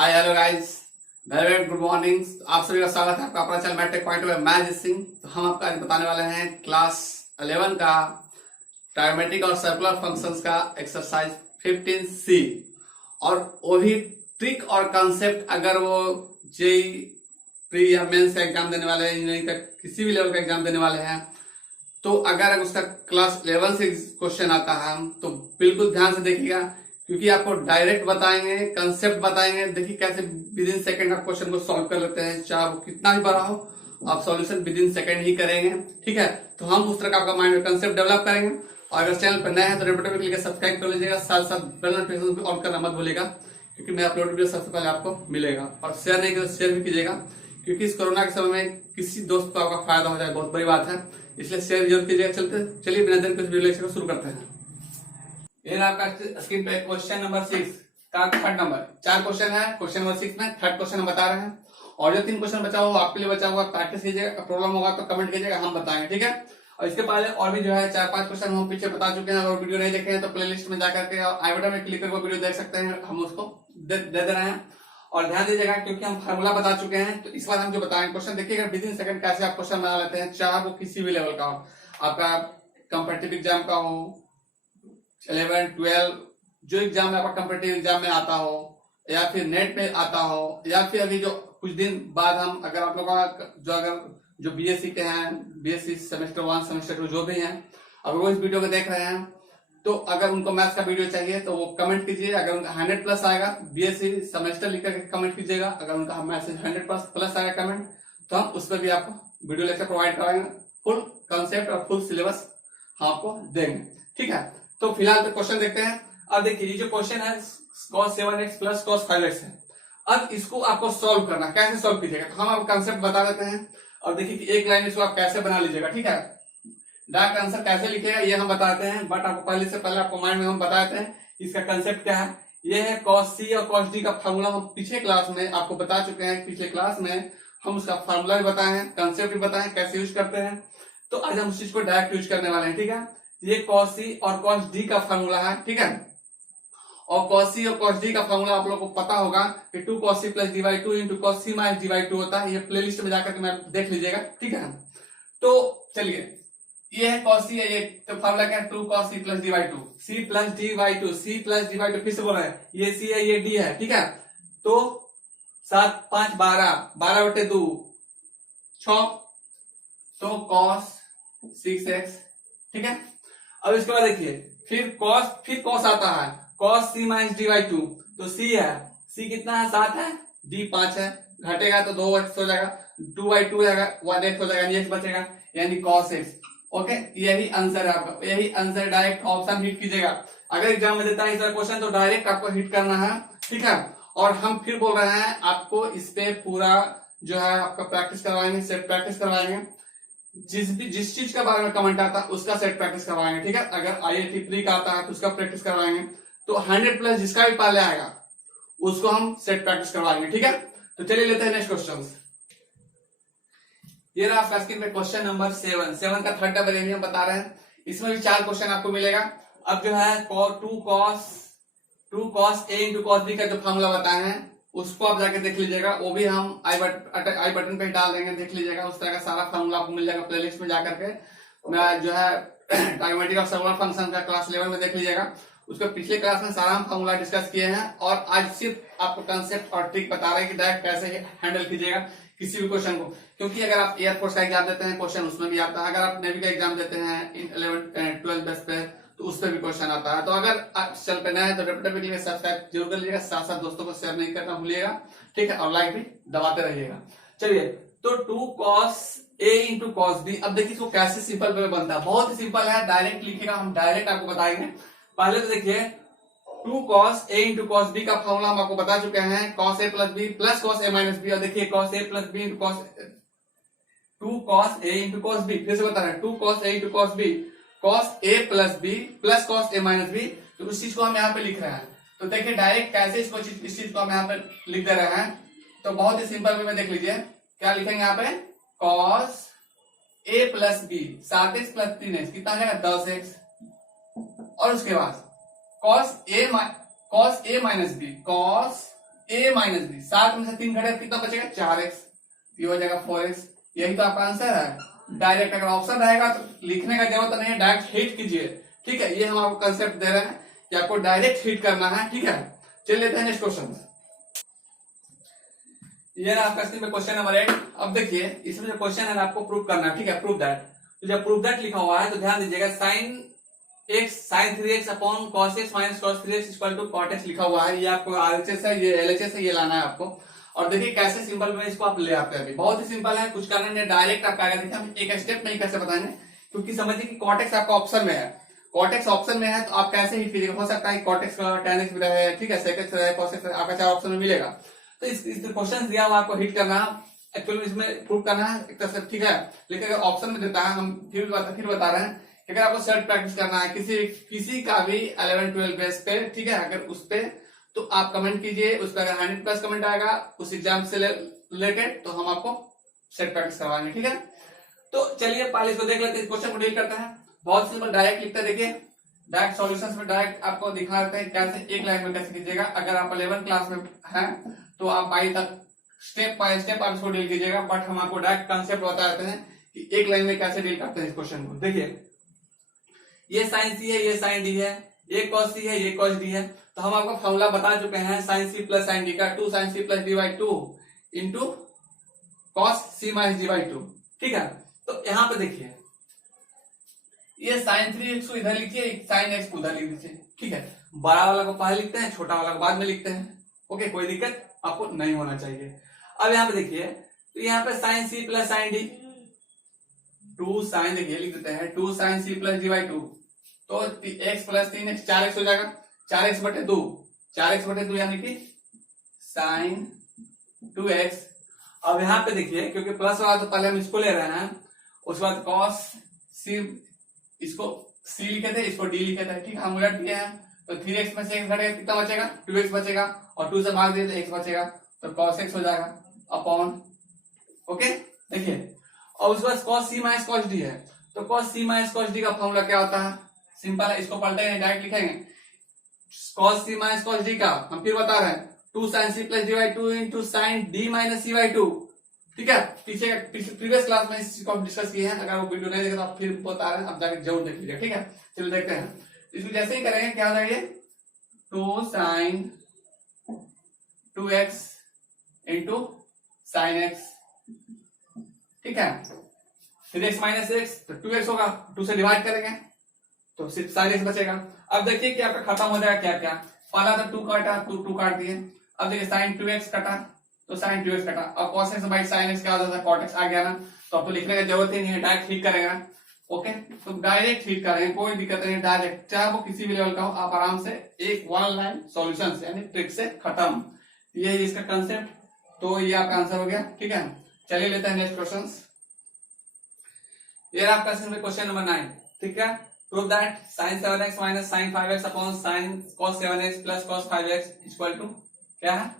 Hi hello guys, very good morning. आप सभी का स्वागत है आपका अपना चैनल मैट्रिक पॉइंट में। मैं जित सिंह। तो हम आपको आज बताने वाले हैं क्लास 11 का ट्रायोमेट्रिक और सर्कुलर फंक्शंस का एक्सरसाइज 15C, और वो भी ट्रिक और कॉन्सेप्ट। अगर वो जेई प्री या मेंस का एग्जाम देने वाले हैं, इंजीनियरिंग का किसी भी लेवल का एग्जाम देने वाले हैं, तो अगर उसका क्लास 11 से क्वेश्चन आता है तो बिल्कुल ध्यान से देखिएगा, क्योंकि आपको डायरेक्ट बताएंगे, कंसेप्ट बताएंगे। देखिए कैसे विद इन सेकंड आप क्वेश्चन को सॉल्व कर लेते हैं, चाहे वो कितना भी बड़ा हो, आप सॉल्यूशन विद इन सेकंड ही करेंगे। ठीक है, तो हम उस तरह का आपका माइंड में कंसेप्ट डेवलप करेंगे। और अगर चैनल पर नया है तो रेड बटन पर क्लिक करके सब्सक्राइब कर लीजिएगा, साथ साथ बेल नोटिफिकेशन को ऑन करना मत भूलिएगा, क्योंकि मैं अपलोड वीडियो सबसे पहले आपको मिलेगा। और शेयर नहीं किया तो शेयर भी कीजिएगा, क्योंकि इस कोरोना के समय में किसी दोस्त को आपका फायदा हो जाए बहुत बड़ी बात है, इसलिए शेयर जरूर कीजिएगा। चलिए बिना देर के वीडियो लेक्चर को शुरू करते हैं। ये आपका स्क्रीन पे क्वेश्चन नंबर 6 का थर्ड नंबर 4 क्वेश्चन है। क्वेश्चन नंबर 6 में थर्ड क्वेश्चन हम बता रहे हैं, और जो 3 क्वेश्चन बचा हुआ आपके लिए बचा हुआ, प्रैक्टिस कीजिएगा। प्रॉब्लम होगा तो कमेंट कीजिएगा, हम बताएंगे। ठीक है, और इसके पहले और भी जो है 4-5 क्वेश्चन हम पीछे बता चुके हैं। अगर वीडियो नहीं देखे हैं तो प्लेलिस्ट में जाकर के आई बटन में क्लिक करके वीडियो देख सकते हैं, हम उसको दे रहे हैं। और ध्यान दीजिएगा, क्योंकि हम फार्मूला बता चुके हैं, तो इस बार हम जो बताएंगे क्वेश्चन देखिएगा विद इन सेकंड कैसे आप क्वेश्चन बना लेते हैं, चाहे वो किसी भी लेवल का हो, आपका कॉम्पिटिटिव एग्जाम का हो, 11, 12 जो एग्जाम में आपका कॉम्पिटिटिव एग्जाम में आता हो, या फिर नेट में आता हो, या फिर अभी जो कुछ दिन बाद हम, अगर आप लोगों का जो बीएससी के हैं, बीएससी सेमेस्टर 1 सेमेस्टर 2 जो भी हैं, अगर वो इस वीडियो को देख रहे हैं, तो अगर उनको मैथ्स का वीडियो चाहिए तो वो कमेंट कीजिए। अगर उनका 100+ आएगा बीएससी सेमेस्टर लिख करके कमेंट कीजिएगा। अगर उनका मैथ्स 100+ आएगा कमेंट, तो हम उस पर भी आपको वीडियो लेक्चर प्रोवाइड कराएंगे। फुल कंसेप्ट और फुल सिलेबस हम आपको देंगे। ठीक है, तो फिलहाल तो क्वेश्चन देखते हैं। अब देखिए, ये जो क्वेश्चन है cos 7x plus cos 5x है। अब इसको आपको सॉल्व करना, कैसे सॉल्व कीजिएगा, तो हम आपको कंसेप्ट बता देते हैं। और देखिए कि एक लाइन इसको आप कैसे बना लीजिएगा। ठीक है, डायरेक्ट आंसर कैसे लिखेगा ये हम बताते हैं, बट आपको पहले आपको माइंड में हम बताते हैं इसका कंसेप्ट क्या है। ये है cos c और cos d का फार्मूला। हम पिछले क्लास में आपको बता चुके हैं, पिछले क्लास में हम उसका फार्मूला भी बताए हैं, कंसेप्ट भी बताए हैं, कैसे यूज करते हैं। तो आज हम उस चीज को डायरेक्ट यूज करने वाले हैं। ठीक है, ये cos c और cos d का फार्मूला है। ठीक है, और cos c और cos d का फार्मूला आप लोगों को पता होगा कि 2 cos c plus dy2 into cos c minus dy2 होता है। ये प्लेलिस्ट में जाकर के मैं देख लीजिएगा। ठीक है, तो चलिए, ये है cos c है, ये तो फार्मूला क्या है, 2 cos c plus dy2, c plus dy2, c plus dy2, फिर से बोल रहे हैं, ये c है, ये d है। ठीक है, तो 7 5 12, 12/2 6, तो cos 6x। ठीक है, अब इसके बाद देखिए, फिर cos आता है, cos c माइनस dy2, तो c है, c कितना है, 7 है, d 5 है, घटेगा तो 2x हो जाएगा, 2/2 हो जाएगा, 1x हो जाएगा, यानी x बचेगा, यानी cos x। ओके, यही आंसर है आपका, यही आंसर। डायरेक्ट ऑप्शन हिट कीजिएगा। अगर एग्जाम में देता है इस क्वेश्चन तो डायरेक्ट आपको हिट करना है। ठीक है, और हम फिर बोल रहे हैं आपको इस पे पूरा जो है आपका प्रैक्टिस करवाएंगे, सेट प्रैक्टिस करवाएंगे। जिस चीज के बारे में कमेंट आता है उसका सेट प्रैक्टिस करवाएंगे। ठीक है, अगर IIT प्री का आता है तो उसका प्रैक्टिस करवाएंगे, तो 100+ जिसका भी पहले आएगा उसको हम सेट प्रैक्टिस करवाएंगे। ठीक है, तो चलिए लेते हैं नेक्स्ट क्वेश्चन। ये रहा आपका स्क्रीन पे क्वेश्चन नंबर 7 का थर्ड नंबर हम बता रहे हैं। इसमें भी 4 क्वेश्चन आपको मिलेगा। अब जो है 2 cos a into cos b का जो फॉर्मूला बताए हैं उसको आप जाके देख लीजिएगा। वो भी हम आई बटन पे डाल देंगे, देख लीजिएगा। उस तरह का सारा फॉर्मूला आपको मिल जाएगा प्लेलिस्ट में जाकर के। मैं जो है ट्रायोमेट्रिक और सर्कुलर फंक्शन का क्लास 11 में देख लीजिएगा। उसके पिछले क्लास में सारा हम फॉर्मूला डिस्कस किए हैं, और आज सिर्फ आपको कंसेप्ट और ट्रिक बता रहे हैं कि डायरेक्ट कैसे हैंडल कीजिएगा किसी भी क्वेश्चन को। क्योंकि अगर आप एयरफोर्स का एग्जाम देते हैं क्वेश्चन उसमें भी आता है, अगर आप नेवी का एग्जाम देते हैं 11 12 बेस पे तो उस पर भी क्वेश्चन आता है। तो अगर आप चैनल पे नए हैं तो डेफिनेटली सब्सक्राइब जरूर कर लीजिएगा, साथ साथ दोस्तों को शेयर नहीं करना भूलिएगा। ठीक है, और लाइक भी दबाते रहिएगा। चलिए, तो 2 cos a into cos b। अब देखिए इसको कैसे सिंपल वे में बनता है, बहुत ही सिंपल है, डायरेक्ट लिखेगा, हम डायरेक्ट आपको बताएंगे। पहले तो देखिए 2 cos a into cos b का फॉर्मूला हम आपको बता चुके हैं, cos a plus b plus cos a minus b। और देखिए cos a plus b into two cos a into cos b, फिर से बता रहे हैं 2 cos a into cos b, cos a plus b plus cos a minus b। तो उस चीज को हम यहाँ पे लिख रहे हैं। तो देखिए डायरेक्ट कैसे इस चीज को हम यहाँ पे लिख दे रहे हैं, तो बहुत ही सिंपल वे में देख लीजिए। क्या लिखेंगे यहाँ पे, cos a plus b 7x plus 3x कितना आ जाएगा, 10x। और उसके बाद cos a minus b, cos a minus B, 7 में से 3 घटे कितना बचेगा 4x, ये हो जाएगा 4x। यही तो आपका आंसर है। डायरेक्ट अगर ऑप्शन रहेगा तो लिखने का जरूरत नहीं है, डायरेक्ट हिट कीजिए। ठीक है, ये हम आपको कंसेप्ट दे रहे हैं कि आपको डायरेक्ट हिट करना है। ठीक है, चलिए लेते हैं नेक्स्ट क्वेश्चन। ये ना आपका स्क्रीन पे क्वेश्चन नंबर 8। अब देखिए इसमें जो क्वेश्चन है आपको प्रूव करना है। ठीक है, प्रूव दैट। तो जब प्रूव दैट लिखा हुआ है तो ध्यान दीजिएगा, sine x sine 3x upon cos x minus cos 3x equal to cot x लिखा हुआ है। ये आपको RHS है, ये LHS है, ये लाना है आपको। और देखिए कैसे सिंपल में इसको आप ले आते हैं। अभी बहुत ही सिंपल है, कुछ करना नहीं, डायरेक्ट आपका आएगा। देखिए हम एक स्टेप में ही कैसे बताएंगे, क्योंकि समझिए कि कॉट x आपका ऑप्शन में है। कॉट x ऑप्शन में है तो आप कैसे हिट कीजिएगा। हो सकता है कॉट x का tan x भी रहे, ठीक है, sec x रहे, cos x रहे, आपका 4 ऑप्शन में मिलेगा। तो इस क्वेश्चन दिया हुआ आपको हिट करना, एक्चुअली इसमें प्रूव करना है एक तरह से। ठीक है, लेकिन अगर ऑप्शन में देता है, हम फिर बता रहे हैं, अगर आपको सेल्फ प्रैक्टिस करना है किसी का भी 11-12 बेस पे, ठीक है, अगर उस पे तो आप कमेंट कीजिए। उस पर अगर 100+ कमेंट आएगा उस एग्जाम से रिलेटेड तो हम आपको सेल्फ प्रैक्टिस करवाएंगे। ठीक है, तो चलिए पहले इसको देख लेते हैं, क्वेश्चन को डील करते हैं। बहुत सिंपल, डायरेक्ट लिखते हैं। देखिए डायरेक्ट सॉल्यूशंस में डायरेक्ट आपको दिखा देते हैं कैसे एक लाइन में कैसे कीजिएगा। अगर आप 11 क्लास में हैं तो आप बाई तक स्टेप बाय स्टेप आप इसको डील कीजिएगा, बट हम आपको डायरेक्ट कंसेप्ट बता देते हैं कि एक लाइन में कैसे डील करते हैं इस क्वेश्चन को। देखिए ये साइन सी है, ये साइन डी है, ये कॉस सी है, ये कॉस डी है। तो हम आपको फॉर्मूला बता चुके हैं sine C plus sine D का, 2 sine C plus D by 2 into cos C minus D by 2। ठीक है, तो यहां पे देखिए ये साइन 3x को इधर लिखिए, साइन x को उधर लिख दीजिए। ठीक है, बड़ा वाला को पहले लिखते हैं, छोटा वाला को बाद में लिखते हैं। ओके, कोई दिक्कत आपको नहीं होना चाहिए। अब यहाँ पे देखिए, तो यहाँ पे sine C plus sine D, 2 sine, देखिए लिख देते हैं 2 sine C plus D by 2, तो x प्लस 3x 4x हो जाएगा, 4x बटे 2, 4x बटे 2 यानी कि साइन 2x। अब यहाँ पे देखिए क्योंकि प्लस वाला तो पहले हम इसको ले रहे हैं, उसके बाद कॉस सी, इसको c लिखे थे, इसको d लिखे थे। ठीक है, हम उलट दिए हैं, तो 3x में से x घटेगा कितना बचेगा, 2x बचेगा, और 2 से भाग दिए तो x बचेगा, तो cos x हो जाएगा अपॉन। ओके, देखिए और उसके बाद cos c minus cos d है, तो cos c minus cos d का फॉर्मूला क्या होता है, सिंपल है, इसको पलटेंगे डायरेक्ट लिखेंगे। cos c minus cos d का हम फिर बता रहे हैं 2 sin c plus d by 2 into sine d minus c by 2। ठीक है, पीछे प्रीवियस क्लास में इसको डिस्कस किए हैं, अगर वो वीडियो नहीं देखे तो आप फिर बता रहे हैं, आप जाकर जरूर देख लीजिए। ठीक है, चलिए देखते हैं। इसको जैसे ही करेंगे क्या हो जाएगा, 2 sin 2x into sine x। ठीक है, 3x माइनस x तो 2x होगा, 2 से डिवाइड करेंगे तो सिर्फ साइन x बचेगा। अब देखिए कि आपका खत्म हो जाएगा क्या क्या, पहला तो 2 काटा, 2 काट दिए। अब देखिए साइन 2x कटा तो साइन 2x कटा, अब cos x by sine x क्या हो जाता है, cot x आ गया ना, तो अब तो लिखने की जरूरत ही नहीं है, डायरेक्ट ठीक करेगा। ओके, तो डायरेक्ट ठीक करेंगे, कोई दिक्कत नहीं, डायरेक्ट चाहे वो किसी भी लेवल का हो, आप आराम से एक 1 लाइन सॉल्यूशन से यानी ट्रिक से खत्म। ये इसका कंसेप्ट, तो ये आपका आंसर हो गया। ठीक है, चलिए लेते हैं नेक्स्ट क्वेश्चन। ये आपका क्वेश्चन नंबर 9। ठीक है, prove that sin 7x minus sin 5x upon sin cos 7x plus cos 5x equal to क्या है,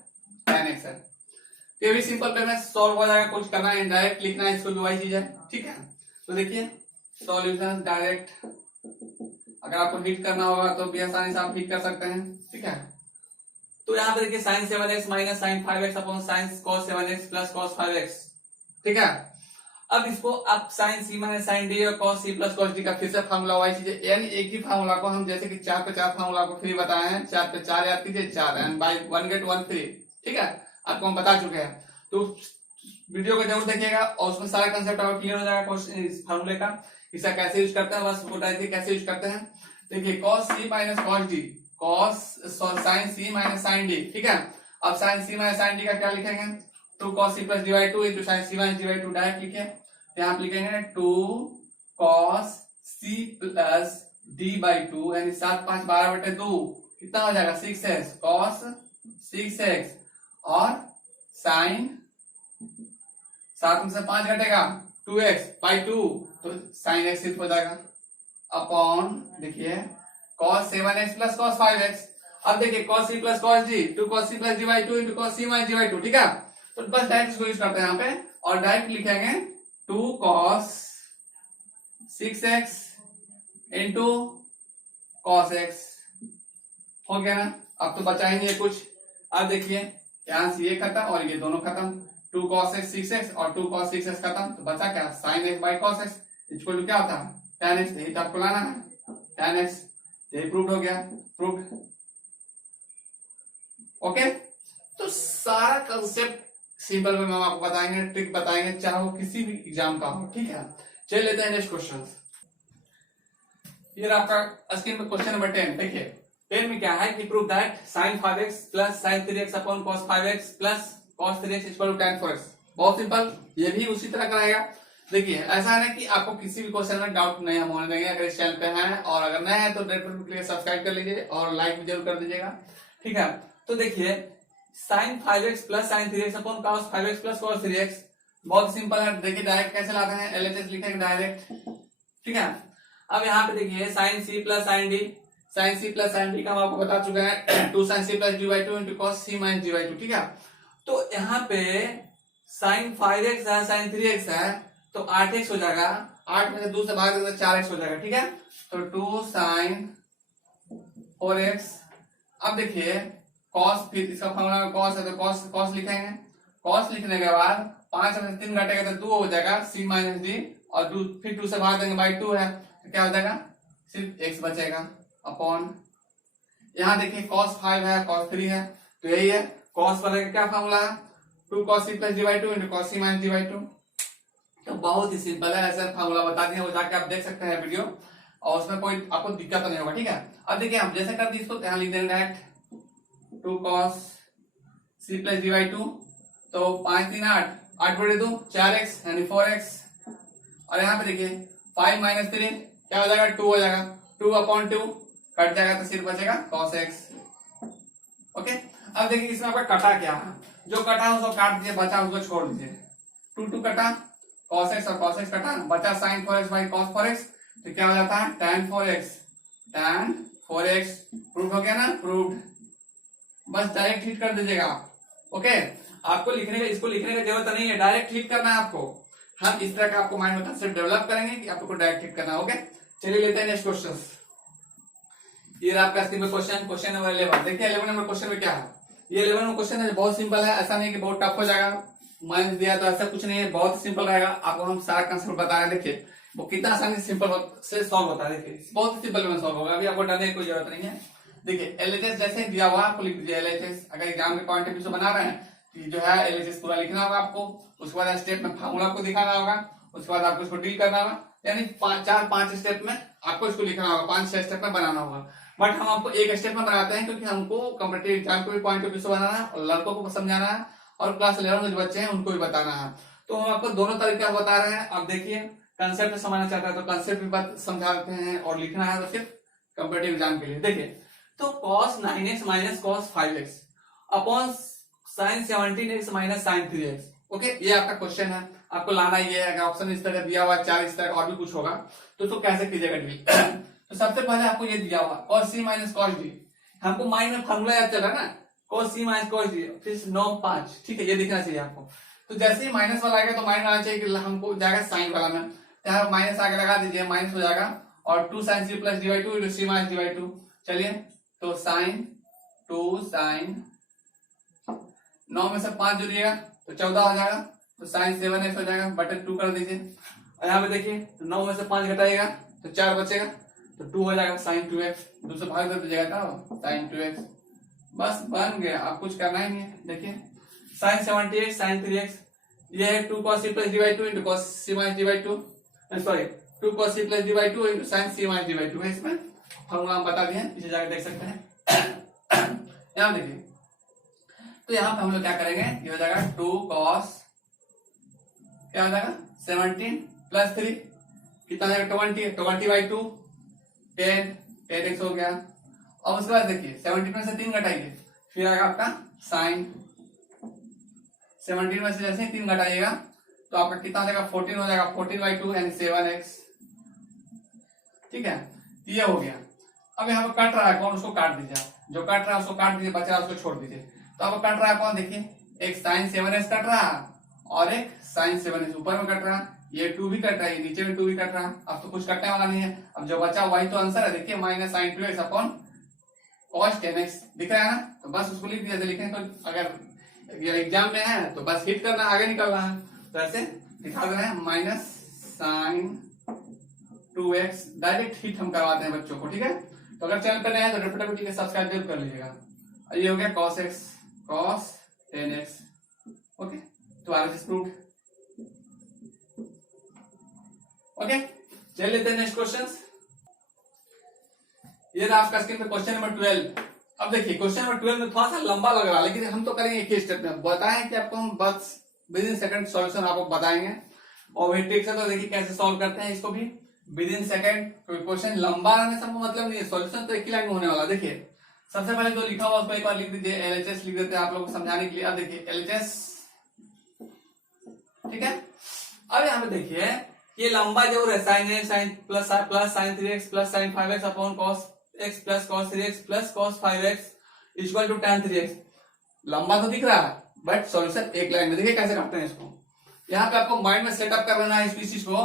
tan x है। ये भी सिंपल पे में सॉल्व हो जाएगा, कुछ करना है डायरेक्ट लिखना है, इसको जो वही चीज है। ठीक है, तो देखिए सॉल्यूशन डायरेक्ट, अगर आपको हिट करना होगा तो भी आसानी से आप हिट कर सकते हैं। ठीक है, तो यहाँ पे देखिए sin 7x minus sin 5x upon sin cos 7x plus cos 5x। ठीक है, अब इसको आप sin c minus sin d और cos c plus cos d का फिर से फार्मूला वाई चीजें, यानी एक ही फार्मूला को हम जैसे कि 4 पे 4 फार्मूला को फ्री बताए हैं, 4 पे 4 याद कीजिए, 4 एंड बाई 1 गेट 1 फ्री। ठीक है, आपको हम बता चुके हैं, तो वीडियो को जरूर देखिएगा और उसमें सारा कंसेप्ट आपको क्लियर हो जाएगा इस फार्मूले का, इसका कैसे यूज करते हैं, बस बता दीजिए कैसे यूज करते हैं। देखिए cos c minus cos d, cos sin c minus sin d। ठीक है, अब sin c minus sin d का क्या लिखेंगे, 2 cos c plus d by 2 into sin c minus d by 2 direct लिखिए, यहाँ पे लिखेंगे 2 cos c plus d by 2 यानी 7 5 12 बटे 2 कितना हो जाएगा 6x cos 6x और साइन 7 में से 5 घटेगा 2x बाई 2 तो साइन x सिर्फ हो जाएगा अपॉन, देखिए cos 7x plus cos 5x। अब देखिए cos c plus cos d, 2 cos c plus d by 2 into cos c minus d by 2। ठीक है, तो बस डायरेक्ट इसको यूज करते हैं यहाँ पे और डायरेक्ट लिखेंगे 2 cos 6x into cos x। हो गया ना, अब तो बचा ही नहीं है कुछ। अब देखिए यहाँ से ये खत्म और ये दोनों खत्म, 2 cos x 6x और 2 cos 6x खत्म, तो बचा क्या, sin x by cos x equal to क्या होता है, tan x, यही तो आपको लाना है, tan x, यही प्रूव हो गया, प्रूव। ओके, तो सारा कंसेप्ट सिंपल में हम आपको बताएंगे, ट्रिक बताएंगे, चाहे वो किसी भी एग्जाम का हो, ठीक है। चलिए लेते हैं नेक्स्ट क्वेश्चन। ये आपका स्क्रीन पे क्वेश्चन नंबर 10, देखिए 10 में क्या है कि prove that sin 5x plus sin 3x upon cos 5x plus cos 3x equal to tan 4x। बहुत सिंपल, ये भी उसी तरह कराएगा। देखिए ऐसा है ना कि आपको किसी भी क्वेश्चन में डाउट नहीं हम होने देंगे, अगर इस चैनल पे हैं, और अगर नए हैं तो डेफिनेटली सब्सक्राइब कर लीजिए और लाइक भी जरूर कर दीजिएगा, ठीक है। तो देखिए sin 5x plus sin 3x upon cos 5x plus cos 3x बहुत सिंपल है। देखिए डायरेक्ट कैसे लाते हैं, LHS लिखेंगे डायरेक्ट, ठीक है। अब यहाँ पे देखिए sin c plus sin d, sin c plus sin d का हम आपको बता चुके हैं 2 sin c plus d by 2 into cos c minus d by 2, ठीक है। तो यहाँ पे sin 5x है, sin 3x है, तो 8x हो जाएगा, 8 में से 2 से भाग देंगे तो 4x हो जाएगा, ठीक है। तो 2 sin 4x। अब देखिए cos, फिर इसका फॉर्मूला में cos है तो cos लिखेंगे, cos लिखने के बाद 5 में से 3 घटेगा तो 2 हो जाएगा c माइनस d, और 2 फिर 2 से भाग देंगे बाई 2 है, तो क्या हो जाएगा, सिर्फ x बचेगा अपॉन, यहाँ देखिए cos 5 है, cos 3 है, तो यही है cos वाले का क्या फॉर्मूला है, 2 cos c plus d by 2 into cos c minus d by 2। तो बहुत ही सिंपल है, ऐसा फॉर्मूला बता दिया, वो जाके आप देख सकते हैं वीडियो, और उसमें कोई आपको दिक्कत नहीं होगा, ठीक है। अब देखिए हम जैसे कर दी इसको, यहाँ लिख देंगे direct 2 cos c plus d by 2, तो 5 3 8, 8 बटे 2 4x यानी 4x, और यहाँ पे देखिए 5 माइनस 3 क्या हो जाएगा, 2 हो जाएगा, 2 अपॉन 2 कट जाएगा तो सिर्फ बचेगा cos x। ओके, अब देखिए इसमें आपका कटा क्या है, जो कटा है उसको काट दीजिए, बचा उसको छोड़ दीजिए, 2 कटा, cos x और cos x कटा, बचा sin 4x by cos 4x, तो क्या हो जाता है tan 4x, tan 4x। Proof हो गया ना, प्रूफ। बस डायरेक्ट हिट कर दीजिएगा। ओके, आपको लिखने का, इसको लिखने की जरूरत नहीं है, डायरेक्ट हिट करना है आपको। हम इस तरह का आपको माइंड में कंसेप्ट डेवलप करेंगे कि आपको डायरेक्ट हिट करना है। ओके, चलिए लेते हैं नेक्स्ट क्वेश्चन। ये आपका स्क्रीन में क्वेश्चन नंबर 11। देखिए 11 नंबर क्वेश्चन में क्या है, ये 11 नंबर क्वेश्चन है, बहुत सिंपल है, ऐसा नहीं कि बहुत टफ हो जाएगा, माइंस दिया तो ऐसा कुछ नहीं है, बहुत सिंपल रहेगा। आपको हम सारा कंसेप्ट बता रहे हैं, देखिए वो कितना आसानी से सिंपल से सॉल्व होता है। देखिए बहुत सिंपल में सॉल्व होगा, अभी आपको डरने की कोई जरूरत नहीं है। देखिए LHS जैसे दिया हुआ आपको लिख दीजिए LHS, अगर एग्जाम के पॉइंट ऑफ व्यू से बना रहे हैं कि जो है LHS पूरा लिखना होगा आपको, उसके बाद स्टेप में फार्मूला आपको दिखाना होगा, उसके बाद आपको इसको डील करना होगा, यानी 4-5 स्टेप में आपको इसको लिखना होगा, 5-6 स्टेप में बनाना होगा। बट हम आपको एक स्टेप में बनाते हैं क्योंकि हमको कॉम्पिटिटिव एग्जाम को भी पॉइंट ऑफ व्यू से बनाना है और लड़कों को समझाना है और क्लास 11 में जो बच्चे हैं उनको भी बताना है। तो हम आपको दोनों तरीके बता रहे हैं। अब देखिए कंसेप्ट समझना चाहता है तो कंसेप्ट भी समझाते हैं, और लिखना है तो सिर्फ कॉम्पिटिटिव एग्जाम के लिए। देखिए तो cos 9x minus cos 5x upon sin 17x minus sin 3x। Okay, ये आपका क्वेश्चन है, आपको लाना ही है। अगर ऑप्शन इस तरह दिया हुआ 4 इस तरह और भी कुछ होगा तो उसको कैसे कीजिएगा डील। तो सबसे पहले आपको ये दिया हुआ cos c minus cos d, हमको माइंड में फॉर्मूला याद चला ना, cos c minus cos d, फिर 9 5, ठीक है, ये दिखना चाहिए आपको। तो जैसे ही माइनस वाला आएगा तो माइंड आना चाहिए कि हमको जाएगा साइन वाला में, यहाँ माइनस आगे लगा दीजिए, माइनस हो जाएगा, और 2 sin c plus d by 2 into c minus d by 2। चलिए तो साइन 2 sin 9 में से 5 जोड़िएगा तो 14 हो जाएगा, तो sin 7x हो जाएगा, बटे 2 कर दीजिए। और यहाँ पे देखिए 9 में से 5 घटाइएगा तो 4 बचेगा, तो 2 हो जाएगा sin 2x, 2 से भाग दे दीजिएगा तो sin 2x, बस बन गया, आप कुछ करना ही नहीं है। देखिए sin 78 sin 3x, ये है 2 cos c plus d by 2 into cos c minus d by 2, sorry 2 cos c plus d by 2 into sin c minus d by 2 है, इसमें फॉर्मूला हम बता दिए, इसे जाकर देख सकते हैं। यहाँ देखिए, तो यहाँ पे हम लोग क्या करेंगे, ये हो जाएगा 2 cos क्या हो जाएगा 17 प्लस 3 कितना जाएगा 20 by 2 10x हो गया। अब उसके बाद देखिए 17 में से 3 घटाइए, फिर आएगा आपका साइन 17 में से जैसे ही 3 घटाइएगा तो आपका कितना हो जाएगा 14 हो जाएगा, 14 by 2 यानी 7x, ठीक है, ये हो गया। अब यहाँ पे कट रहा है कौन, उसको काट दीजिए, जो कट रहा है उसको काट दीजिए, बचा उसको छोड़ दीजिए। तो अब कट रहा है कौन, देखिए एक sin 7x कट रहा है और एक sin 7x ऊपर में कट रहा है, ये 2 भी कट रहा है, नीचे में 2 भी कट रहा है। अब तो कुछ कटने वाला नहीं है, अब जो बचा वही तो आंसर है। देखिए minus sin 2x upon cos 10x दिख रहा है ना, तो बस उसको लिख दिया। लिखें तो अगर ये एग्जाम में है तो बस हिट करना, आगे निकलना है। तो ऐसे दिखा दे रहे हैं minus sign 2x, direct hit हम करवाते हैं बच्चों को, ठीक है। तो अगर चैनल पर नया है तो रिपीटेबिलिटी के सब्सक्राइब जरूर कर लीजिएगा। ये हो गया cos x cos 10x, okay. तो RHS प्रूफ, ओके। चल लेते हैं नेक्स्ट क्वेश्चन। ये रहा आपका स्क्रीन पे क्वेश्चन नंबर 12। अब देखिए क्वेश्चन नंबर 12 में थोड़ा सा लंबा लग रहा है, लेकिन हम तो करेंगे एक ही स्टेप में। बताएं कि आपको हम बस विद इन सेकंड सॉल्यूशन आपको बताएंगे, और वही ट्रिक से तो देखिए कैसे सॉल्व करते हैं इसको भी विद इन सेकंड। क्वेश्चन लंबा रहने से मतलब नहीं है, सॉल्यूशन तो एक ही लाइन में होने वाला। देखिए सबसे पहले जो लिखा हुआ उसको एक बार लिख दीजिए, LHS लिख देते हैं आप लोगों को समझाने के लिए। अब देखिए LHS, ठीक है। अब यहाँ पे देखिए ये लंबा जरूर है, sine A sine plus sine 3x plus sine 5x upon cos x plus cos 3x plus cos 5x equal to tan 3x। लंबा तो दिख रहा है बट सॉल्यूशन एक लाइन में। देखिए कैसे करते हैं इसको। यहाँ पे आपको माइंड में सेटअप कर लेना है इस चीज को।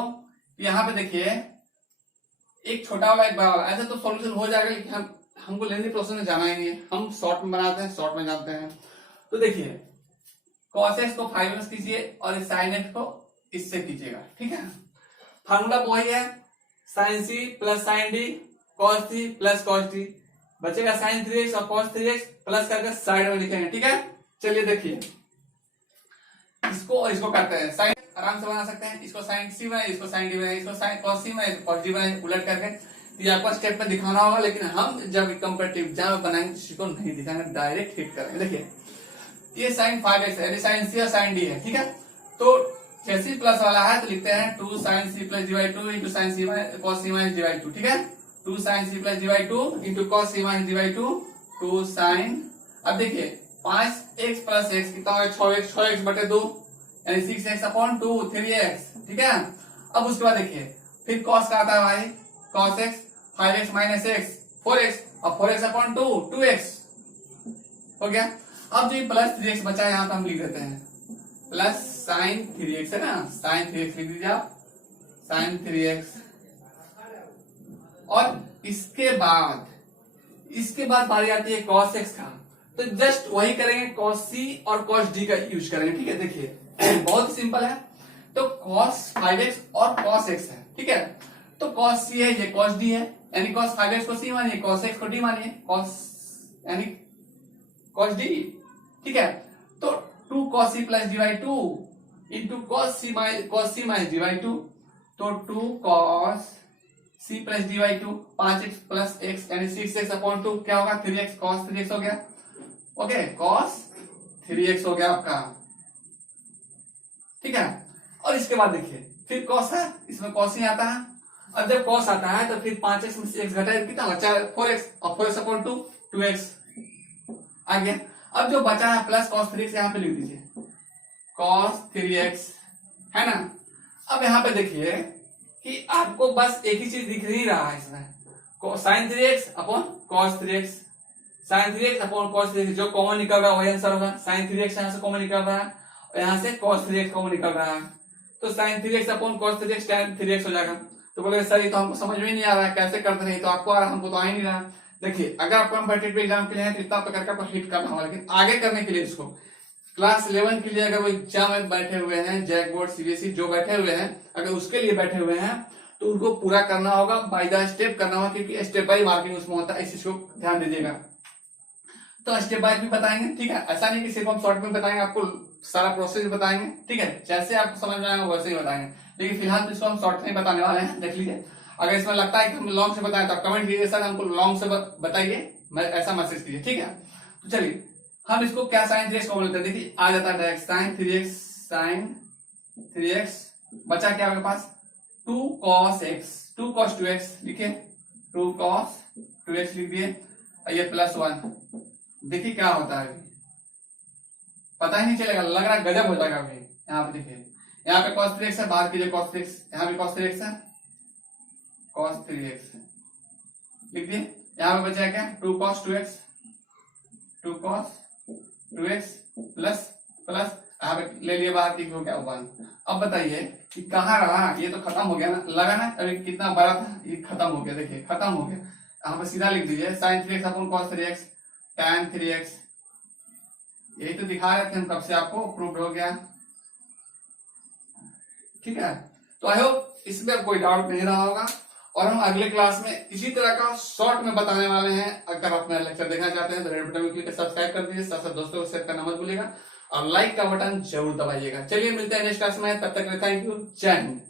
यहाँ पे देखिए एक छोटा वाला एक बड़ा वाला, ऐसे तो सॉल्यूशन हो जाएगा, लेकिन हमको लेंदी प्रोसेस में जाना ही नहीं है, हम शॉर्ट में बनाते हैं, शॉर्ट में जानते हैं। तो देखिए cos x को 5x कीजिए और साइन x को इससे कीजिएगा, ठीक है। फार्मूला वही है, sine c plus sine d cos c plus cos d, बचेगा साइन 3x और cos 3x प्लस करके साइड में लिखेंगे, ठीक है। चलिए देखिए इसको और इसको करते हैं। साइन आराम से बना सकते हैं, इसको साइन c बनाए, इसको साइन d बनाए, इसको साइन cos c बनाए, cos d बनाए, उलट करके। ये आपको स्टेप में दिखाना होगा, लेकिन हम जब कंपैरेटिव एग्जाम में बनाएंगे किसी को नहीं दिखाएंगे, डायरेक्ट हिट करेंगे। देखिए ये साइन 5x है, साइन c और साइन d है, ठीक है। तो जैसे प्लस वाला है तो लिखते हैं 2 sin c plus d/2 into sine c cos c minus d/2, ठीक है। 2 sin c plus d/2 into cos c minus d/2, 2 sin। अब देखिए 5x प्लस x कितना होगा, 6x, 6x बटे 2 यानी 6x अपॉन 2 3x, ठीक है। अब उसके बाद देखिए फिर cos का आता है भाई, cos x 5x minus x 4x और 4x अपॉन 2 2x हो गया। अब जो प्लस 3x बचा है यहाँ पे हम लिख देते हैं प्लस साइन 3x है ना, साइन 3x लिख दीजिए आप, साइन 3x। और इसके बाद बारी आती है cos x का, तो जस्ट वही करेंगे, cos c और cos d का यूज करेंगे, ठीक है। देखिए बहुत सिंपल है। तो cos 5x और cos x है, ठीक है। तो cos c है, ये cos d है, यानी cos 5x को c मानिए, cos x को d मानिए, cos यानी cos d, ठीक है। तो 2 cos c plus d/2 into cos c minus d/2, तो 2 cos c plus d/2 5x plus x यानी 6x अपॉन 2 क्या होगा 3x, cos 3x हो गया, ओके। cos 3x हो गया आपका, ठीक है। और इसके बाद देखिए फिर cos है, इसमें cos ही आता है। और जब cos आता है तो फिर 5x में से x घटाए कितना बचा, 4x और 4x अपॉन 2 2x आ गया। अब जो बचा है प्लस cos 3x यहाँ पे लिख दीजिए, cos 3x है ना। अब यहाँ पे देखिए कि आपको बस एक ही चीज दिख नहीं रहा है इसमें, sine 3x upon cos 3x, sine 3x upon cos 3x, जो कॉमन निकल रहा है वही आंसर होगा। साइन 3x यहाँ से कॉमन निकल रहा है और यहाँ से cos 3x कॉमन निकल रहा है, तो sign 3x upon cos 3x tan 3x हो जाएगा। तो बोले सर ये तो हमको समझ में नहीं आ रहा है, कैसे करते नहीं, तो आपको आ रहा, हमको तो आ ही नहीं रहा। देखिए अगर आपको कॉम्पिटिटिव एग्जाम के लिए है तो इतना करके आपको हिट करना होगा, लेकिन आगे करने के लिए इसको क्लास 11 के लिए अगर वो एग्जाम में बैठे हुए हैं, जैक बोर्ड सीबीएसई जो बैठे हुए हैं, अगर उसके लिए बैठे हुए हैं तो उनको पूरा करना होगा, बाय द स्टेप करना होगा, क्योंकि स्टेप बाय मार्किंग उसमें होता है, इस चीज को ध्यान दीजिएगा। तो स्टेप बाय भी बताएंगे, ठीक है। ऐसा नहीं कि सिर्फ हम शॉर्ट में बताएंगे, आपको सारा प्रोसेस बताएंगे, ठीक है। जैसे आपको समझ में आएगा वैसे ही बताएंगे, लेकिन फिलहाल इसको हम शॉर्ट में बताने वाले हैं, देख लीजिए। अगर इसमें लगता है कि हम लॉन्ग से बताएं तो आप कमेंट कीजिए, सर हमको लॉन्ग से बताइए, ऐसा मैसेज कीजिए, ठीक है। तो चलिए हम इसको क्या साइन 3x को बोलते हैं, देखिए आ जाता है डायरेक्ट साइन 3x बचा क्या आपके पास 2 cos 2x लिखे, 2 cos 2x लिख दिए, ये प्लस 1। देखिए क्या होता है, पता ही नहीं चलेगा, लग रहा है गजब हो जाएगा अभी। यहाँ पे देखिए, यहाँ पे cos 3x है, बाहर कीजिए cos 3x, यहाँ भी cos 3x है, cos 3x लिख दिए। यहाँ पे बचा क्या 2 cos 2x प्लस यहाँ पे ले लिए बाहर, हो गया 1। अब बताइए कि कहाँ रहा, ये तो खत्म हो गया ना, लगा ना अभी कितना बड़ा था, ये खत्म हो गया, देखिए खत्म हो गया। यहाँ पे सीधा लिख दीजिए sign 3x upon cos 3x tan 3x यही तो दिखा रहे थे हम कब से आपको, प्रूव्ड हो गया। ठीक है, तो आई होप इसमें अब कोई डाउट नहीं रहा होगा, और हम अगले क्लास में इसी तरह का शॉर्ट में बताने वाले हैं। अगर आप मेरा लेक्चर देखना चाहते हैं तो रेड बटन में क्लिक कर सब्सक्राइब कर दीजिए, साथ साथ दोस्तों को शेयर करना मत भूलिएगा और लाइक का बटन जरूर दबाइएगा। चलिए मिलते हैं नेक्स्ट क्लास में, तब तक थैंक यू, जय हिंद।